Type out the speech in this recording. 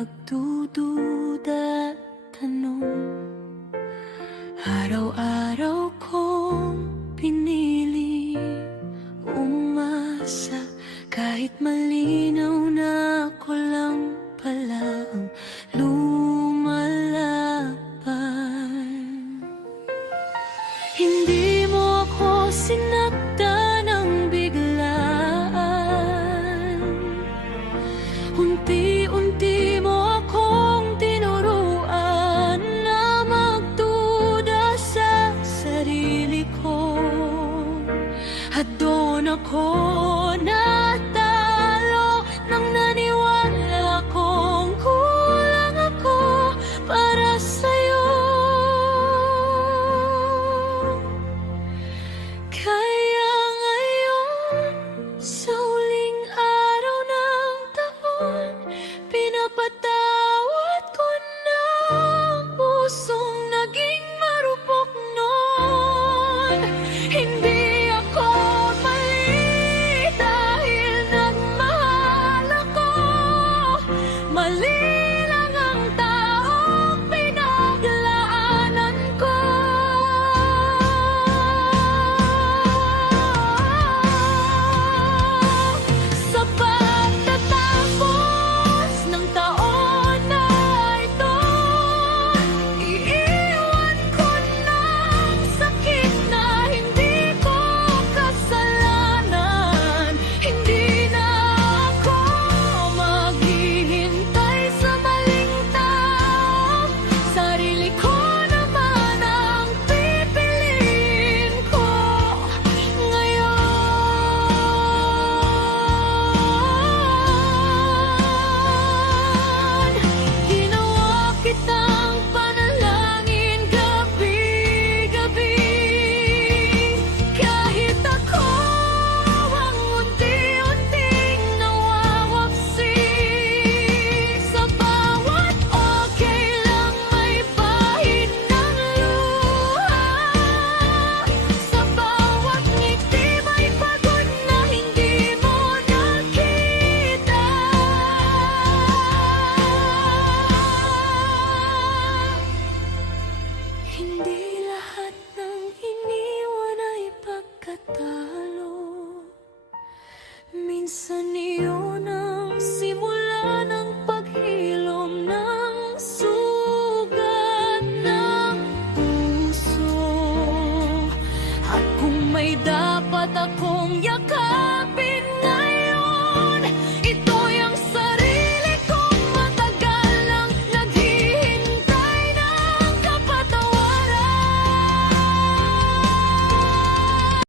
pagdududa, tanong. Araw-araw kong pinili umasa, kahit malinaw na ako lang pala ang lumalaban. Hindi mo ako sinaktan ng biglaan. Unti-unti mo akong tinuruan na magduda sa sarili ko, at doon ako natalo nang naniwala kong kulang ako para sa'yo. Kaya ngayon, sa huling araw ng taon, pinapatawad ko na ang pusong naging marupok noon. Hindi ako mali dahil nagmahal ako. Mali lang ang taong pinaglaanan ko. Sa pagtatapos ng taon na ito, iiwan ko ng sakit na hindi ko kasalanan. Hindi na ako maghihintay sa maling tao. Sarili ko naman ang pipiliin ko ngayon. Ginawa kitang panalangin gabi-gabi, kahit ako ang unti-unting nawawapsik. Sa bawat okay lang may bahid ng luha. Sa bawat ngiti may pagod na hindi mo nakita. Hindi lahat ng iniwan ay pagkatalo. Minsan iyon ang simula ng paghilom ng sugat ng puso. At kung may dapat akong yakan,